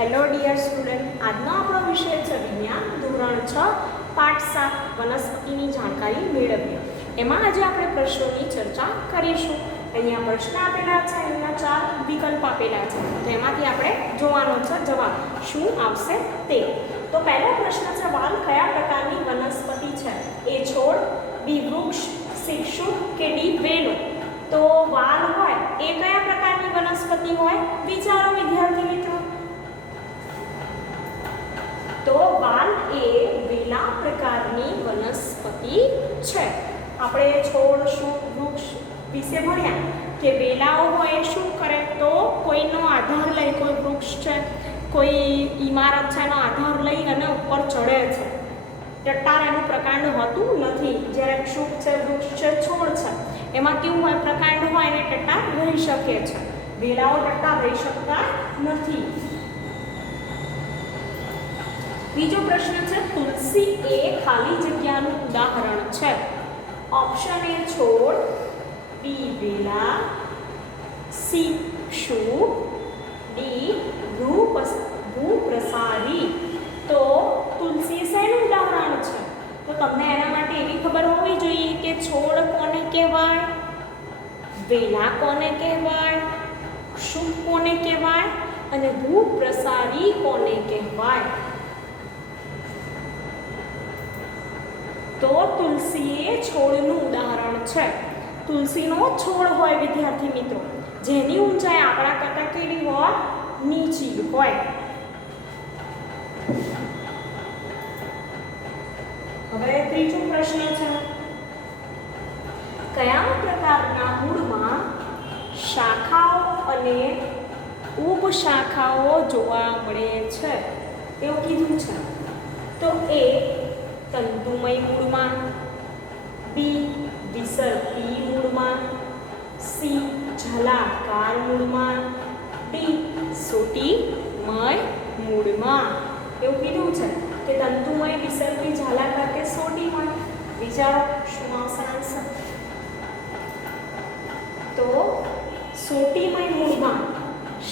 Hello dear student, આજનો આપણો વિષય છે વિજ્ઞાન ધોરણ 6 પાઠ 7 વનસ્પતિની જાણકારી મેળવીએ. એમાં આજે આપણે પ્રશ્નોની ચર્ચા કરીશું. અહીંયા પ્રશ્ન આપેલા છે, એના 4 વિકલ્પ આપેલા છે, તો એમાંથી આપણે જોવાનો છે જવાબ શું આવશે તે. તો પહેલો પ્રશ્ન છે, વાલ કયા પ્રકારની વનસ્પતિ છે? એ છોડ, બી વૃક્ષ, સી શુક કે ડી વેલો? તો વાલ હોય એ કયા પ્રકારની વનસ્પતિ હોય? વિચારો વિદ્યાર્થી મિત્રો. તો વાલ એ વેલા પ્રકારની વનસ્પતિ છે. આપણે છોડ, શુક, વૃક્ષ વિશે ભણ્યા કે વેલાઓ હોય એ શું કરે? તો કોઈનો આધાર લઈ, કોઈ વૃક્ષ છે, કોઈ ઇમારત છે, એનો આધાર લઈ અને ઉપર ચડે છે. ટટ્ટાર એનું પ્રકાંડ હોતું નથી. જ્યારે શુક છે, વૃક્ષ છે, છોડ છે, એમાં કેવું હોય? પ્રકાંડ હોય અને ટટ્ટાર રહી શકે છે. વેલાઓ ટટ્ટાર રહી શકતા નથી. બીજો પ્રશ્ન છે, તુલસી એ ખાલી જગ્યાનું ઉદાહરણ છે. ઓપ્શન એ છોડ, બી વેલા, સી શુક, ડી ભૂપ્રસારી. તો તુલસી શેનું ઉદાહરણ છે? તો તમને એના માટે એવી ખબર હોવી જોઈએ કે છોડ કોને કહેવાય, વેલા કોને કહેવાય, શુક કોને કહેવાય અને ભૂપ્રસારી કોને કહેવાય. તો તુલસી એ છોડનું ઉદાહરણ છે. તુલસીનો છોડ હોય વિદ્યાર્થી મિત્રો, જેની ઊંચાઈ આપણા કરતાં કેવી હોય? નીચી હોય. હવે ત્રીજો પ્રશ્ન છે, કયા પ્રકારના મૂળમાં શાખાઓ અને ઉપશાખાઓ જોવા મળે છે? એવું કીધું છે. તો એ તંતુમય મૂળમાં, બી વિસર્પી મૂળમાં, સી જલાકાર મૂળમાં, ડી સોટીમય મૂળમાં. એવું કીધું છે કે તંતુમય, વિસર્પી, જલાકાર કે સોટીમય. વિચારો શું આવશે આન્સર? તો સોટીમય મૂળમાં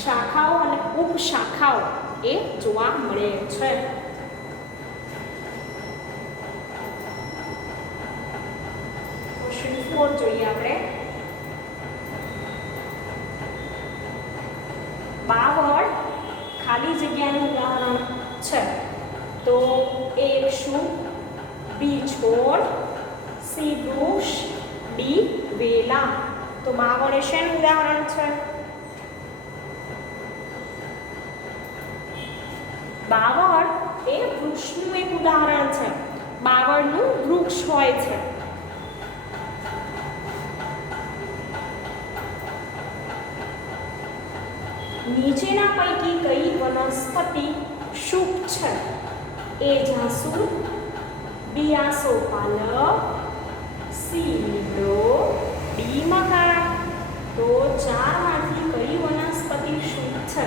શાખાઓ અને ઉપશાખાઓ એ જોવા મળે છે. જોઈએ આપણે બાવળ ખાલી જગ્યાનું ઉદાહરણ છે. તો એ શુક, બી છોડ, સી વૃક્ષ, ડી વેલા. તો બાવળ એ શેનું ઉદાહરણ છે? બાવળ એ વૃક્ષનું એક ઉદાહરણ છે. બાવળનું વૃક્ષ હોય છે. નીચેના પૈકી કઈ વનસ્પતિ શુક છે? એ જાસૂદ, બી આસોપાલવ, સી લીમડો, ડી મકાઈ. તો ચારમાંથી કઈ વનસ્પતિ શુક છે?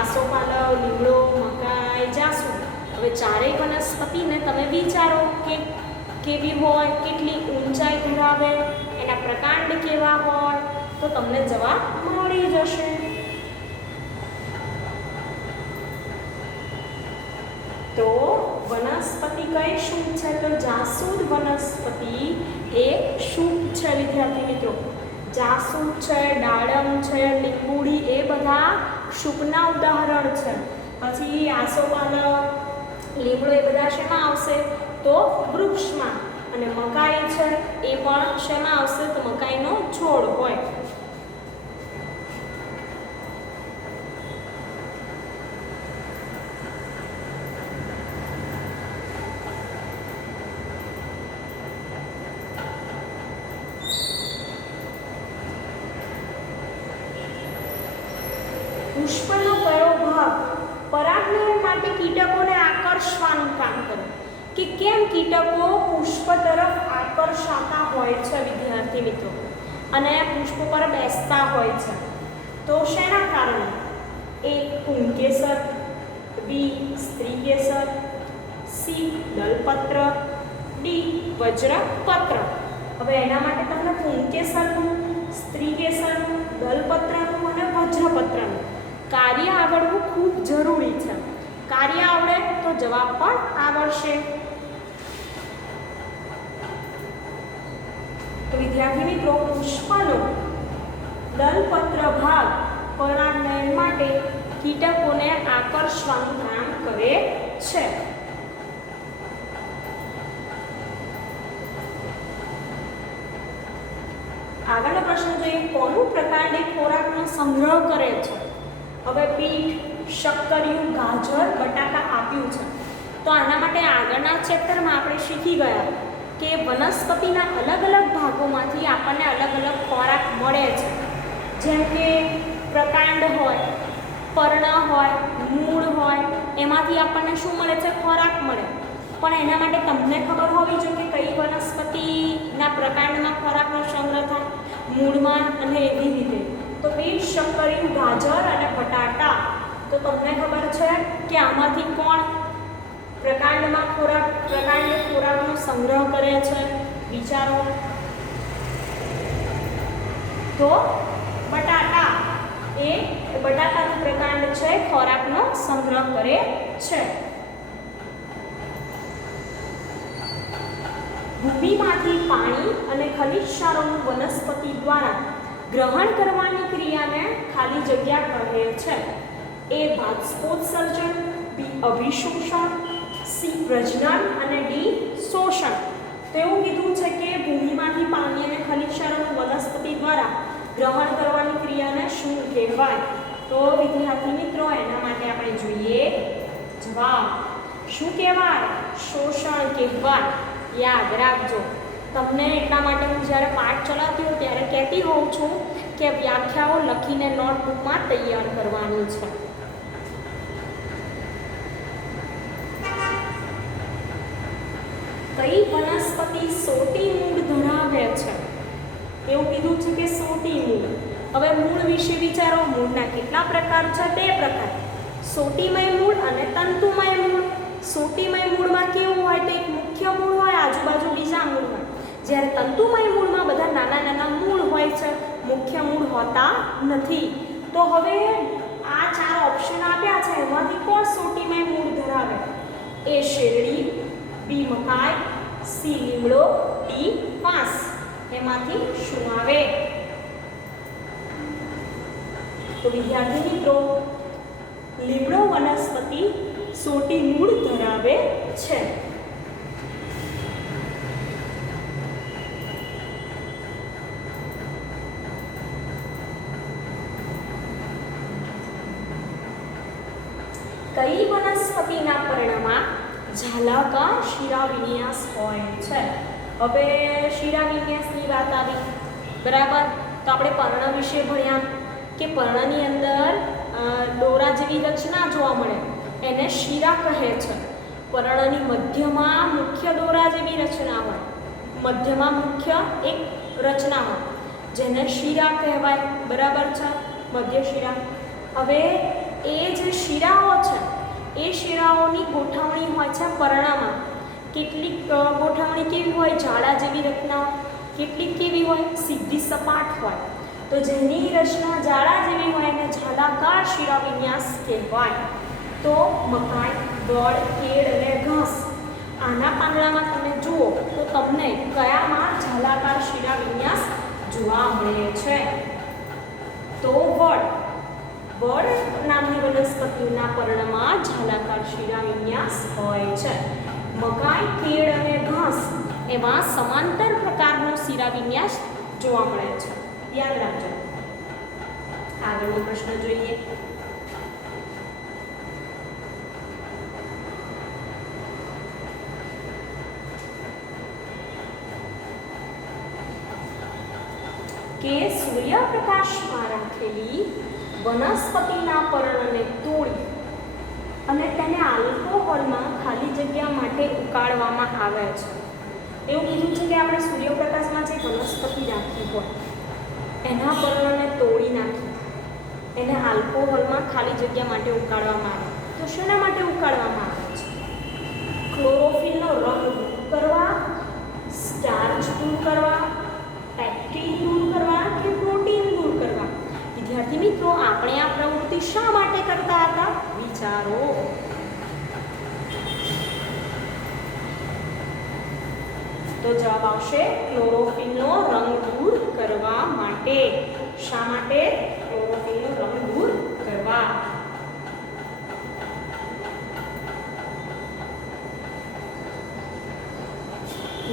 આસોપાલવ, લીમડો, મકાઈ, જાસૂદ. હવે ચારેય વનસ્પતિને તમે વિચારો કે કેવી હોય, કેટલી ઊંચાઈ ધરાવે, એના પ્રકાંડ કેવા હોય, તો તમને જવાબ મળી જશે. તો વનસ્પતિ કઈ શુક છે? તો જાસૂદ વનસ્પતિ એ શુક છે વિદ્યાર્થી મિત્રો. જાસૂદ છે, દાડમ છે, લીંબુડી એ બધા શુકના ઉદાહરણ છે. પછી આસોપાલવ, લીમડો એ બધા શેમાં આવશે? તો વૃક્ષમાં. અને મકાઈ છે એ પણ શેમાં આવશે? તો મકાઈનો છોડ હોય. પુષ્પનો કયો ભાગ પરાગનયન માટે કીટકોને આકર્ષવાનું કામ કરે? કે કેમ કીટકો પુષ્પ તરફ આકર્ષાતા હોય છે વિદ્યાર્થી મિત્રો, અને પુષ્પ પર બેસતા હોય છે? તો શેના કારણે? એ પુંકેસર, બી સ્ત્રીકેસર, સી દલપત્ર, ડી વજ્રપત્ર. હવે એના માટે તમને પુંકેસરનું, સ્ત્રીકેસરનું, દલપત્રનું અને વજ્રપત્રનું કાર્ય આવડવું ખૂબ જરૂરી છે. કાર્ય આવડે તો જવાબ પણ આવડશે. તો વિદ્યાર્થી મિત્રો, પુષ્પનો દલપત્ર ભાગ પરાગનયન માટે કીટકોને આકર્ષવાનું કામ કરે છે. આગળનો પ્રશ્ન જોઈએ, કોનું પ્રકાંડ ખોરાકનો સંગ્રહ કરે છે? હવે બીટ, શક્કરિયું, ગાજર, બટાકા આપ્યું છે. તો આના માટે આગળના ચેપ્ટરમાં આપણે શીખી ગયા કે વનસ્પતિના અલગ અલગ ભાગોમાંથી આપણને અલગ અલગ ખોરાક મળે છે. જેમ કે પ્રકાંડ હોય, પર્ણ હોય, મૂળ હોય, એમાંથી આપણને શું મળે છે? ખોરાક મળે. પણ એના માટે તમને ખબર હોવી જોઈએ કે કઈ વનસ્પતિના પ્રકાંડમાં ખોરાકનો સંગ્રહ થાય, મૂળમાં અને એવી રીતે. તો બીટ, શક્કરિયું, ગાજર અને બટાટા. તો તમને ખબર છે કે આમાંથી કોણ પ્રકાંડમાં ખોરાકનો સંગ્રહ કરે છે? વિચારો. તો બટાટા, એ બટાકાનું પ્રકાંડ છે ખોરાકનો સંગ્રહ કરે છે. ભૂમિમાંથી પાણી અને ખનિજ ક્ષારોનું વનસ્પતિ દ્વારા ગ્રહણ કરવાની ક્રિયાને ખાલી જગ્યા કહે છે. એ બાષ્પોત્સર્જન, બી અભિશોષણ, સી પ્રજનન અને ડી શોષણ. તો એવું કીધું છે કે ભૂમિમાંથી પાણી અને ખનિજ ક્ષારોનું વનસ્પતિ દ્વારા ગ્રહણ કરવાની ક્રિયાને શું કહેવાય? તો વિદ્યાર્થી મિત્રો, એના માટે આપણે જોઈએ જવાબ. શું કહેવાય? શોષણ કહેવાય. યાદ રાખજો. તમને એટલા માટે હું જ્યારે પાઠ ચલાવતી હોઉં ત્યારે કહેતી હોઉં છું કે વ્યાખ્યાઓ લખીને નોટબુકમાં તૈયાર કરવાની છે. કઈ વનસ્પતિ સોટી મૂળ ધરાવે છે? એવું કીધું છે કે સોટી મૂળ. હવે મૂળ વિશે વિચારો. મૂળના કેટલા પ્રકાર છે? 2 પ્રકાર, સોટીમય મૂળ અને તંતુમય મૂળ. સોટીમય મૂળમાં કેવું હોય? તો એક મુખ્ય મૂળ હોય, આજુબાજુ બીજા મૂળ હોય. જ્યારે તંતુમય મૂળમાં બધા નાના નાના મૂળ હોય છે, મુખ્ય મૂળ હોતા નથી. તો હવે આ 4 ઓપ્શન આપ્યા છે, એમાંથી કોણ સોટીમય મૂળ ધરાવે? એ શેરડી, બી મકાઈ, સી લીમડો, ડી વાંસ. એમાંથી શું આવે? તો વિદ્યાર્થી મિત્રો, લીમડો વનસ્પતિ સોટી મૂળ ધરાવે છે. કઈ વનસ્પતિના પર્ણમાં ઝાલાકાર શિરાવિન્યાસ હોય છે? હવે શિરાવિન્યાસની વાત આવી, બરાબર. તો આપણે પર્ણ વિશે ભણ્યા કે પર્ણની અંદર દોરા જેવી રચના જોવા મળે, એને શિરા કહે છે. પર્ણની મધ્યમાં મુખ્ય દોરા જેવી રચના હોય, મધ્યમાં મુખ્ય એક રચના હોય, જેને શિરા કહેવાય. બરાબર છે, મધ્ય શિરા. હવે એ જે શિરાઓ છે, એ શિરાઓની ગોઠવણી હોય છે પર્ણમાં. કેટલીક ગોઠવણી કેવી હોય? જાળા જેવી રચના. કેટલીક કેવી હોય? સીધી સપાટ હોય. તો જેની રચના જાળા જેવી હોય એને ઝાલાકાર શિરાવિન્યાસ કહેવાય. તો મકાઈ, ગોળ, કેળ અને ઘાસ, આના પાંદડામાં તમે જુઓ તો તમને કયામાં ઝાલાકાર શિરાવિન્યાસ જોવા મળે છે? તો વડ નામની વનસ્પતિના પર્ણમાં ઝાલાકાર શિરાવિન્યાસ હોય છે. મકાઈ, કેળ અને ઘાસ એમાં સમાંતર પ્રકારનો શિરાવિન્યાસ જોવા મળે છે. યાદ રાખજો. આગળનો પ્રશ્ન જોઈએ. કે સૂર્યપ્રકાશમાં રાખેલી વનસ્પતિના પર્ણને તોડી અને તેને આલ્કોહોલમાં ખાલી જગ્યા માટે ઉકાળવામાં આવે છે. એવું કીધું છે કે આપણે સૂર્યપ્રકાશમાં જે વનસ્પતિ રાખી હોય એના પર્ણને તોડી નાખી એને આલ્કોહોલમાં ખાલી જગ્યા માટે ઉકાળવામાં આવે. તો શેના માટે ઉકાળવામાં આવે છે? ક્લોરોફિલનો રંગ દૂર કરવા, સ્ટાર્ચ દૂર કરવા, પેક્ટિન દૂર કરવા કે પ્રોટીન દૂર કરવા? વિદ્યાર્થી મિત્રો, આપણે આ પ્રવૃત્તિ શા માટે વિચારો. તો જવાબ આવશે ક્લોરોફિલનો રંગ દૂર કરવા માટે. શા માટે? ક્લોરોફિલનો રંગ દૂર કરવા.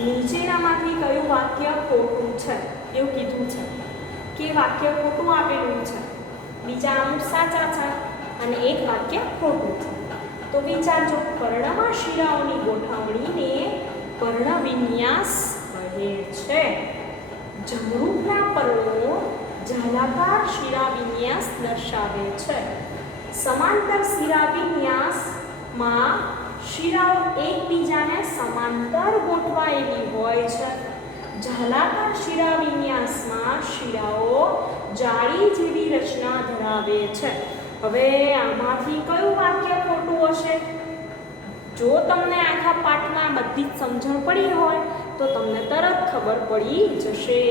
નીચેનામાંથી કયું વાક્ય ખોટું છે એવું કીધું છે કે વાક્ય ખોટું આપેલું છે, બીજા અમુક સાચા છે અને એક વાક્ય ખોટું છે. તો વિચારજો, પર્ણમાં શિરાઓની ગોઠવણીને પર્ણવિન્યાસ કહે છે. જમરૂખના પર્ણો જાલાકાર શિરાવિન્યાસ દર્શાવે છે. સમાંતર શિરાવિન્યાસમાં શિરાઓ એકબીજાને સમાંતર ગોઠવાયેલી હોય છે. જાલાકાર શિરાવિન્યાસમાં શિરાઓ જાળી જેવી રચના ધરાવે છે. હવે આમાંથી કયું વાક્ય ખોટું હશે? જો તમને આખા પાઠમાં બધી જ સમજણ પડી હોય તો તમને તરત ખબર પડી જશે.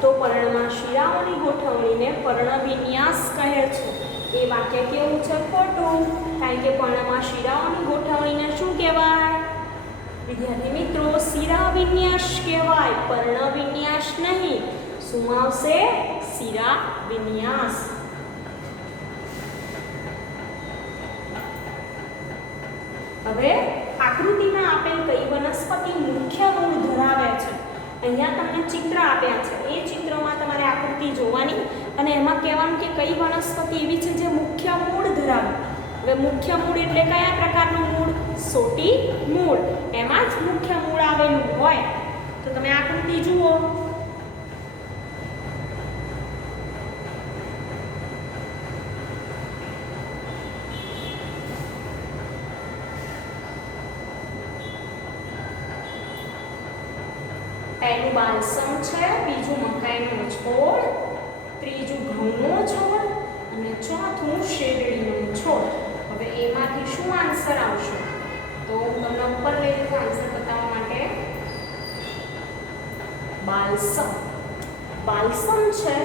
તો પર્ણમાં શિરાઓની ગોઠવણીને પર્ણવિન્યાસ કહે છે. એ વાક્ય કેવું છે? ખોટું. કારણ કે પર્ણમાં શિરાઓની ગોઠવણીને શું કહેવાય? વિદ્યાર્થી મિત્રો, શિરાવિન્યાસ કહેવાય, પર્ણવિન્યાસ નહીં. શું આવશે? શિરાવિન્યાસ. હવે આકૃતિમાં આપેલ કઈ વનસ્પતિ મુખ્ય મૂળ ધરાવે છે? અહીંયા તમને ચિત્ર આપ્યા છે, એ ચિત્રમાં તમારે આકૃતિ જોવાની અને એમાં કહેવાનું કે કઈ વનસ્પતિ એવી છે જે મુખ્ય મૂળ ધરાવે. હવે મુખ્ય મૂળ એટલે કયા પ્રકારનું મૂળ? સોટી મૂળ. એમાં જ મુખ્ય મૂળ આવેલું હોય. તો તમે આકૃતિ જુઓ. પહેલું બાલસમ છે, બીજું મકાઈનો છોડ, ત્રીજું ઘઉંનો છોડ અને ચોથું શેરડીનો છોડ. હવે એમાંથી શું આન્સર આવશે? તો હું તમને ઉપર લઈ લઉં આન્સર બતાવવા માટે. બાલસમ. બાલસમ છે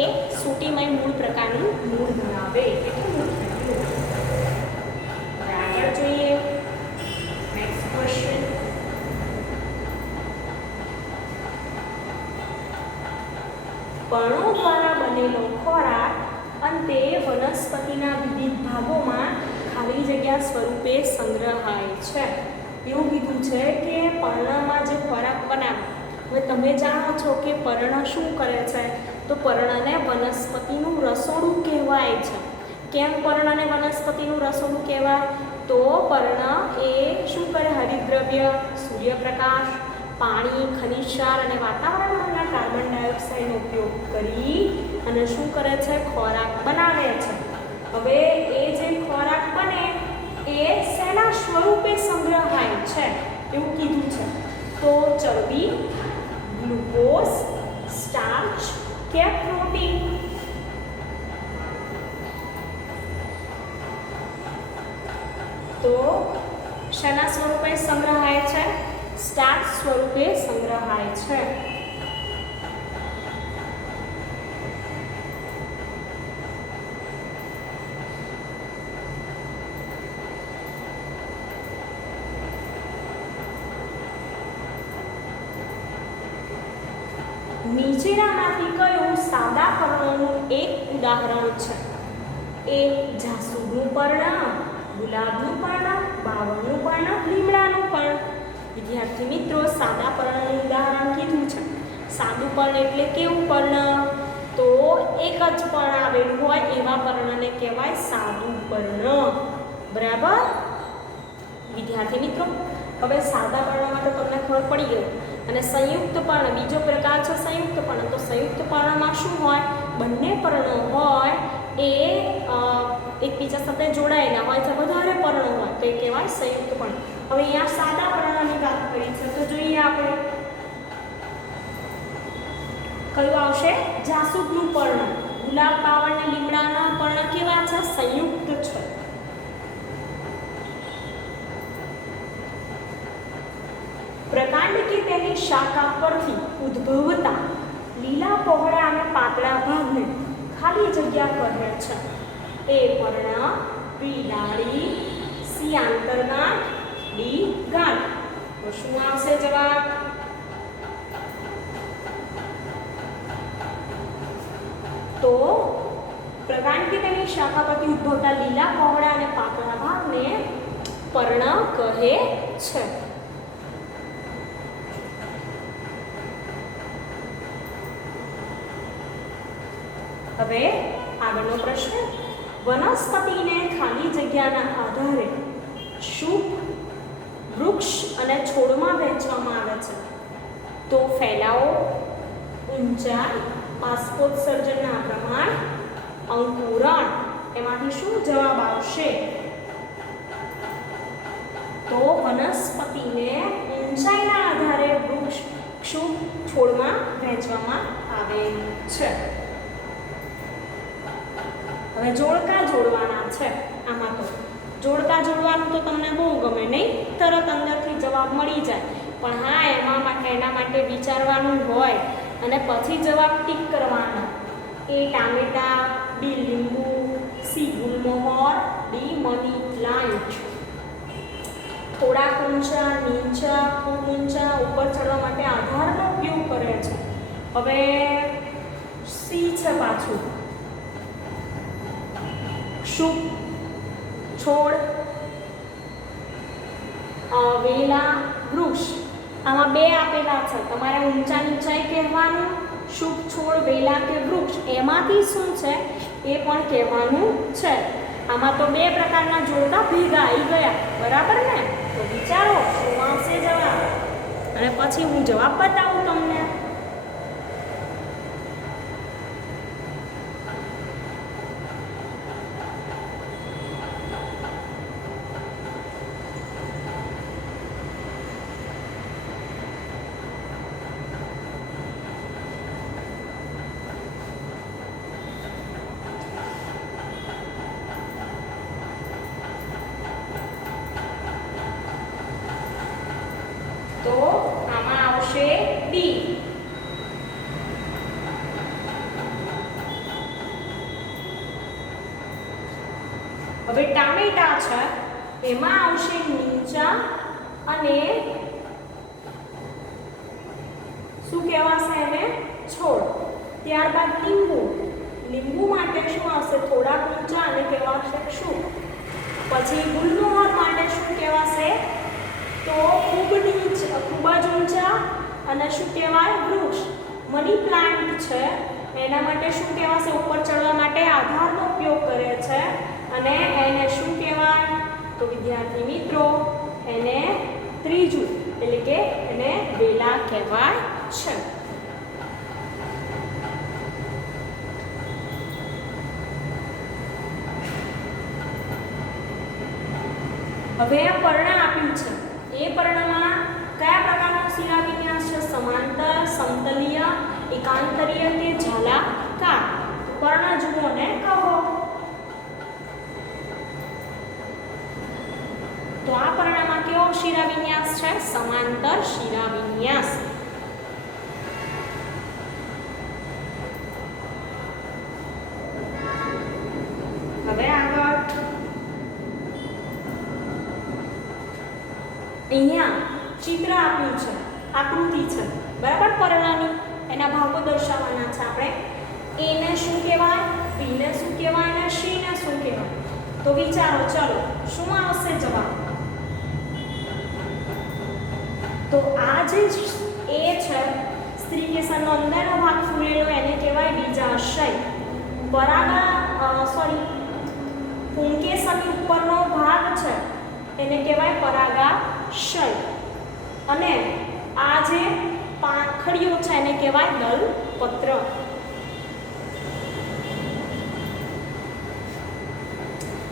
એ સૂટીમય મૂળ પ્રકારનું મૂળ ધરાવે. કેટલું મૂળ થયું? હવે આગળ જોઈએ. Next question. પર્ણો દ્વારા બનેલો ખોરાક અંતે વનસ્પતિના વિવિધ ભાગોમાં ખાલી જગ્યા સ્વરૂપે સંગ્રહાય છે. એવું કીધું છે કે પર્ણમાં જે ખોરાક બનાવે. હવે તમે જાણો છો કે પર્ણ શું કરે છે? તો પર્ણને વનસ્પતિનું રસોડું કહેવાય છે. કેમ પર્ણને વનસ્પતિનું રસોડું કહેવાય? તો પર્ણ એ શું કરે? હરિતદ્રવ્ય, સૂર્યપ્રકાશ, પાણી, ખનિજ ક્ષાર અને વાતાવરણમાંના કાર્બન ડાયોક્સાઇડનો ઉપયોગ કરી અને શું કરે છે? ખોરાક બનાવે છે. હવે એ જે ખોરાક બને એ શેના સ્વરૂપે સંગ્રહાય છે એવું કીધું છે. તો ચરબી, ગ્લુકોઝ, સ્ટાર્ચ કે પ્રોટીન? તો શેના સ્વરૂપે સંગ્રહાય છે? સ્ટાર્ચ સ્વરૂપે સંગ્રહાય છે. નીચેનામાંથી કયું સાદા પર્ણોનું એક ઉદાહરણ છે? એ જાસૂદનું પર્ણ, ગુલાબનું પર્ણ, બાવળનું પર્ણ, લીમડાનું પર્ણ. વિદ્યાર્થી મિત્રો, સાદા પર્ણનું ઉદાહરણ કીધું છે. સાદું પર્ણ એટલે કેવું પર્ણ? તો એક જ પર્ણ આવેલું હોય એવા પર્ણને કહેવાય સાદું પર્ણ. બરાબર વિદ્યાર્થી મિત્રો? હવે સાદા પર્ણમાં તો તમને ખબર પડી ગઈ. અને સંયુક્ત પર્ણ બીજો પ્રકાર છે સંયુક્ત પર્ણ. તો સંયુક્ત પર્ણમાં શું હોય? બંને પર્ણો હોય એ એકબીજા સાથે જોડાયેલા હોય છે, વધારે પર્ણો હોય તો એ કહેવાય સંયુક્ત પર્ણ. હવે અહીંયા સાદા પર્ણની વાત કરી છે તો જોઈએ આપણે કયું આવશે? જાસૂદનું પર્ણ. ગુલાબ, બાવળ અને લીમડાના પર્ણ કેવા છે? સંયુક્ત છે. પ્રકાંડ કે તેની શાખા પરથી ઉદ્ભવતા લીલા પહોળા અને પાતળા ભાગને ખાલી જગ્યા કહે છે. એ પર્ણ, બી ડાળી, સી આંતરગાંઠ, ડી ગાંઠ. તો શું આવશે જવાબ? તો પ્રકાંડ કે તેની શાખા પરથી ઉદ્ભવતા લીલા પહોળા અને પાતળા ભાગને પર્ણ કહે છે. હવે આગળનો પ્રશ્ન, વનસ્પતિને ખાલી જગ્યાના આધારે શુભ વૃક્ષ અને છોડમાં વહેંચવામાં આવે છે. તો ફેલાવો, ઊંચાઈ, બાષ્પોત્સર્જનના પ્રમાણ, અંકુરણ, એમાંથી શું જવાબ આવશે? તો વનસ્પતિને ઊંચાઈના આધારે વૃક્ષ શુભ છોડમાં વહેંચવામાં આવે છે. હવે જોડકા જોડવાના છે. આમાં તો જોડકા જોડવાનું તો તમને બહુ ગમે નહીં, તરત અંદરથી જવાબ મળી જાય. પણ હા, એના માટે વિચારવાનું હોય અને પછી જવાબ ટીક કરવાનો. એ ટામેટા, બી લીંબુ, સી ગુલમોહર, ડી મની પ્લાન્ટ. થોડાક ઊંચા, નીચા, ખૂબ ઊંચા, ઉપર ચડવા માટે આધારનો ઉપયોગ કરે છે. હવે સી છે પાછું શુભ છોડ, વેલા, વૃક્ષ. આમાં બે આપેલા છે. તમારે ઊંચા નીચાઈ કહેવાનું, શુભ છોડ, વેલા કે વૃક્ષ, એમાંથી શું છે એ પણ કહેવાનું છે. આમાં તો બે પ્રકારના જોડકા ભેગા આવી ગયા, બરાબર ને? તો વિચારો શું આવશે જવાબ, અને પછી હું જવાબ બતાવું તમને. તો આમાં આવશે ડી. હવે ટામેટા છે, એમાં આવશે નીચા અને શું કહેવાશે એને? છોડ. ત્યારબાદ લીંબુ. લીંબુ માટે શું આવશે? થોડા ઊંચા અને કહેવાશે શું? પછી ગુલમોહર માટે શું કહેવાશે? તો ખૂબ જ ઊંચા અને શું કહેવાય? વૃક્ષ. મની પ્લાન્ટ છે, એના માટે શું કહેવાશે? ઉપર ચડવા માટે આધારનો ઉપયોગ કરે છે. અને એને શું કહેવાય? તો વિદ્યાર્થી મિત્રો, એને ત્રીજું એટલે કે એને વેલા કહેવાય છે. હવે આ પર્ણ આપ્યું છે, એ પર્ણમાં કયા પ્રકારનો શિરાવિન્યાસ છે? સમાંતર, સમતલીય, એકાંતરીય કે ઝાલાકાર? પર્ણ જુઓ ને કહો. તો આ પર્ણમાં કેવો શિરાવિન્યાસ છે? સમાંતર શિરાવિન્યાસ. હવે આગળ અહીંયા ચિત્ર આપ્યું છે, આકૃતિ છે, બરાબર? પર્ણની એના ભાગો દર્શાવવાના છે આપણે. એને શું કહેવાય, બીને શું કહેવાય અને સીને શું કહેવાય? તો વિચારો, ચલો શું આવશે જવાબ? તો આ જે એ છે સ્ત્રીકેસરનો અંદરનો ભાગ ફૂલેલો, એને કહેવાય બીજાશય. પુંકેસરની ઉપરનો ભાગ છે એને કહેવાય પરાગાશય. અને આ જે પાંખડીઓ છે એને કહેવાય દલપત્ર.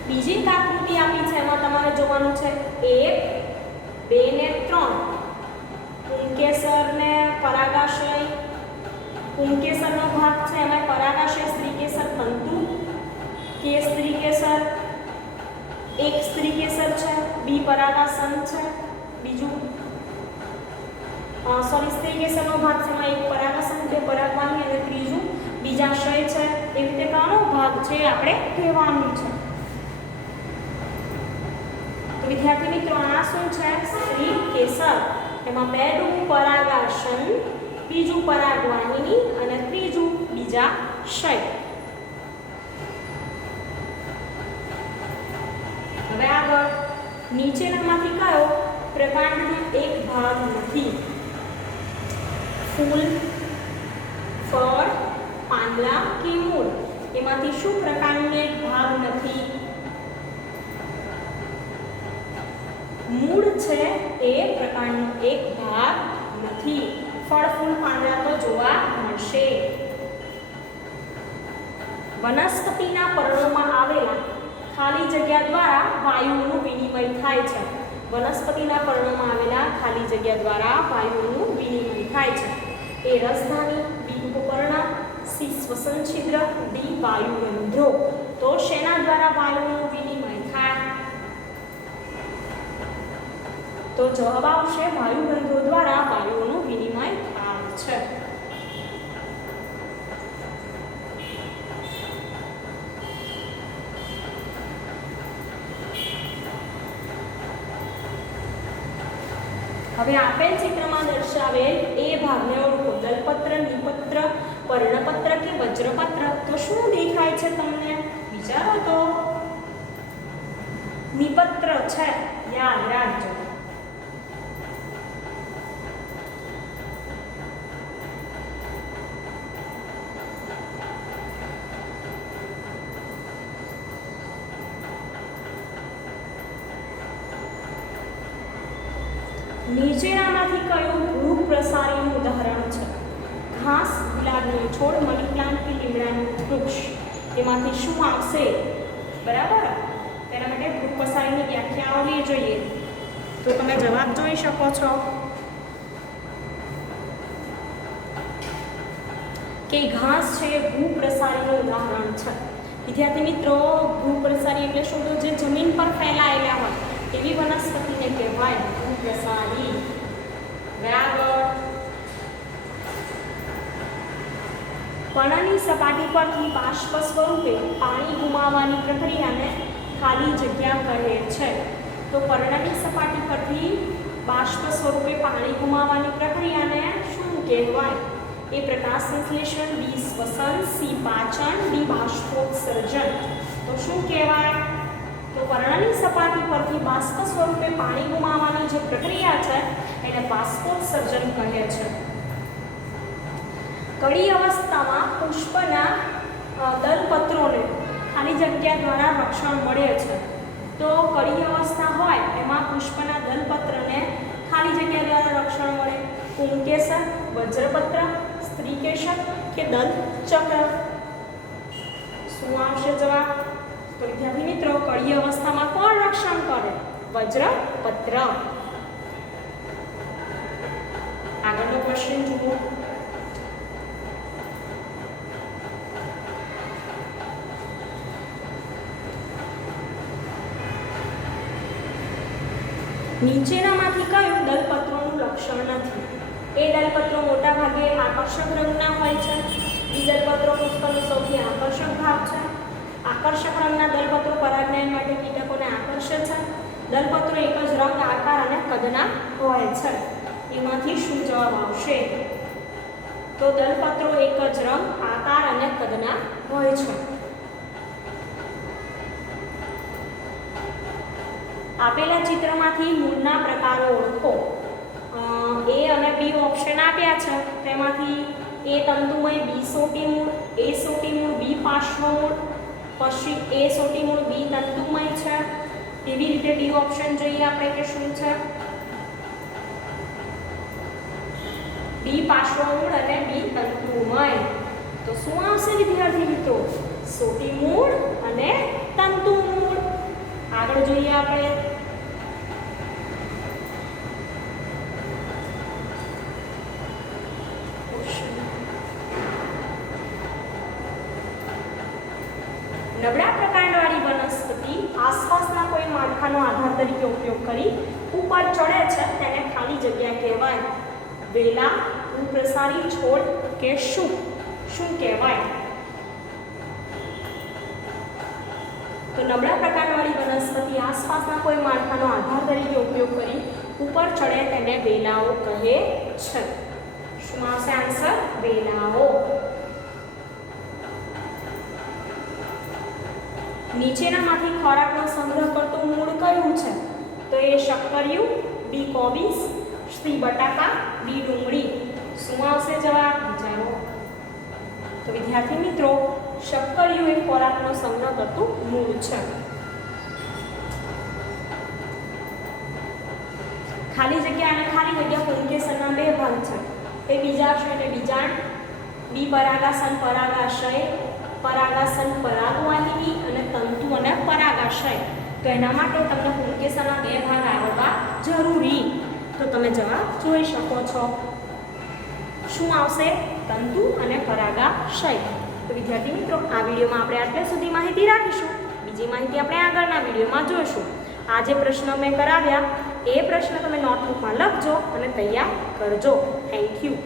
બીજી એક આકૃતિ આપી છે, એમાં તમારે જોવાનું છે 1, 2 ને 3. પુંકેસર ને પરાગાશય. પુંકેસરનો ભાગ છે એમાં પરાગાશય, સ્ત્રીકેસર તંતુ, કે સ્ત્રીકેસર, એક સ્ત્રીકેસર છે, બી પરાગાસન છે, બીજું પુષ્પિકેશનનો ભાગ છે એક પરાગાશય બે પરાગવાહી અને ત્રીજું બીજાશય છે એવી રીતે કયો ભાગ છે આપણે કહેવાનું છે તો વિદ્યાર્થી મિત્રો આ શું છે સ્ત્રી કેસર એમાં પહેલું પરાગાશન બીજું પરાગવાહિની અને ત્રીજું બીજાશય હવે આગળ નીચેનામાંથી કયો પ્રકાંડનો એક ભાગ નથી ફૂલ ફળ પાંદડા કે મૂળ એમાંથી શું પ્રકારનો એક ભાગ નથી મૂળ છે એ પ્રકારનો એક ભાગ નથી ફળ ફૂલ પાંદડા તો જોવા મળશે વનસ્પતિના પર્ણોમાં આવેલા ખાલી જગ્યા દ્વારા વાયુઓનું વિનિમય થાય છે વનસ્પતિના પર્ણોમાં આવેલા ખાલી જગ્યા દ્વારા વાયુઓનું વિનિમય થાય છે એ રસધાની બી ઉપપર્ણ સી શ્વસન છિદ્ર ડી વાયુરંધ્રો તો શેના દ્વારા વાયુઓનું વિનિમય થાય તો જવાબ આવશે વાયુરંધ્રો દ્વારા વાયુઓનું વિનિમય થાય છે હવે આપેલ ચિત્રમાં દર્શાવેલ એ ભાગને ઓળખો દલપત્ર નિપત્ર પર્ણપત્ર કે વજ્રપત્ર તો શું દેખાય છે તમને વિચારો તો નિપત્ર છે યાદ રાખજો નીચેનામાંથી કયું ભૂ પ્રસારીનું ઉદાહરણ છે ઘાસ ગુલાબનો છોડ મની પ્લાન્ટ કે લીમડાનું વૃક્ષ એમાંથી શું આવશે બરાબર તેના માટે ભૂ પ્રસારીની વ્યાખ્યા આવવી જોઈએ તો તમે જવાબ જોઈ શકો છો કે ઘાસ છે ભૂ પ્રસારીનું ઉદાહરણ છે વિદ્યાર્થી મિત્રો ભૂ પ્રસારી એટલે શું જે જમીન પર ફેલાયેલા હોય એવી વનસ્પતિને કહેવાય ભૂપ્રસારી બરાબર પર્ણની સપાટી પરથી બાષ્પ સ્વરૂપે પાણી ગુમાવવાની પ્રક્રિયાને ખાલી જગ્યા કહે છે તો પર્ણની સપાટી પરથી બાષ્પ સ્વરૂપે પાણી ગુમાવવાની પ્રક્રિયાને શું કહેવાય એ પ્રકાશ સંશ્લેષણ બી શ્વસન સી પાચન ડી બાષ્પોત્સર્જન તો શું કહેવાય તો પર્ણની સપાટી પરથી બાષ્પ સ્વરૂપે પાણી ગુમાવવાની જે પ્રક્રિયા છે એને બાષ્પોત્સર્જન કહે છે કળી અવસ્થામાં પુષ્પના દલપત્રોને ખાલી જગ્યા દ્વારા રક્ષણ મળે છે તો કળી અવસ્થા હોય એમાં પુષ્પના દલપત્રને ખાલી જગ્યા દ્વારા રક્ષણ મળે પુંકેસર વજ્રપત્ર સ્ત્રીકેસર કે દલચક્ર શું આવશે જવાબ તો વિદ્યાર્થી મિત્રો કળી અવસ્થામાં કોણ રક્ષણ કરે વજ્રપત્ર આગળનો ક્વેશ્ચન જુઓ નીચેનામાંથી કયું દલપત્રોનું લક્ષણ નથી એ દલપત્રો મોટા ભાગે આકર્ષક રંગના હોય છે બી દલપત્રો પુષ્પનો સૌથી આકર્ષક ભાગ છે આકર્ષક રંગના દલપત્રો પરાગનયન માટે કીટકોને આકર્ષે છે દલપત્રો એક જ રંગ આકાર અને કદના હોય છે એમાંથી શું જવાબ આવશે તો દલપત્રો એક જ રંગ આકાર અને કદના હોય છે આપેલા ચિત્રમાંથી મૂળના પ્રકારો ઓળખો એ અને બી ઓપ્શન આપ્યા છે તેમાંથી એ તંતુમય બી સોટી મૂળ એ સોટી મૂળ બી પાર્શ્વ મૂળ પછી એ સોટી મૂળ બી તંતુમય છે એવી રીતે ડી ઓપ્શન જોઈએ આપણે કે શું છે બી પાર્શ્વ મૂળ અને બી તંતુમય તો શું આવશે વિદ્યાર્થી મિત્રો સોટી મૂળ અને તંતુ મૂળ આગળ જોઈએ આપણે નબળા પ્રકાંડવાળી વનસ્પતિ આસપાસના કોઈ માળખાનો આધાર તરીકે ઉપયોગ કરી ઉપર ચડે છે તેને ખાલી જગ્યા કહેવાય વેલા અંગપ્રસારી છોડ કે શું કહેવાય? તો નબળા પ્રકારવાળી વનસ્પતિ આસપાસના કોઈ માળખાનો આધાર તરીકે ઉપયોગ કરી ઉપર ચડે તેને વેલાઓ કહે છે. શું આવશે આન્સર? વેલાઓ. નીચેનામાંથી ખોરાકનો સંગ્રહ કરતું મૂળ કયું છે? તો એ શક્કરિયું, બી કોબીજ, સી બટાકા, ડી ડુંગળી. શું આવશે જવાબ? વિચારો. તો વિદ્યાર્થી મિત્રો, શક્કરિયું એ ખોરાકનો સંગ્રહ કરતું મૂળ છે. ખાલી જગ્યા અને ખાલી જગ્યા પુંકેસરના બે ભાગ છે. એ બીજાશય અને બીજાણ, બી પરાગાસન પરાગાશય, પરાગાસન પરાગવાહિની અને તંતુ અને પરાગાશય. તો એના માટે તમને પુંકેસરના બે ભાગ આવવા જરૂરી. તો તમે જવાબ જોઈ શકો છો. શું આવશે? તંતુ અને પરાગાશય. તો વિદ્યાર્થી મિત્રો, આ વિડીયોમાં આપણે આટલે સુધી માહિતી રાખીશું. બીજી માહિતી આપણે આગળના વિડીયોમાં જોઈશું. આ જે પ્રશ્ન મેં કરાવ્યા એ પ્રશ્ન તમે નોટબુકમાં લખજો અને તૈયાર કરજો. Thank you.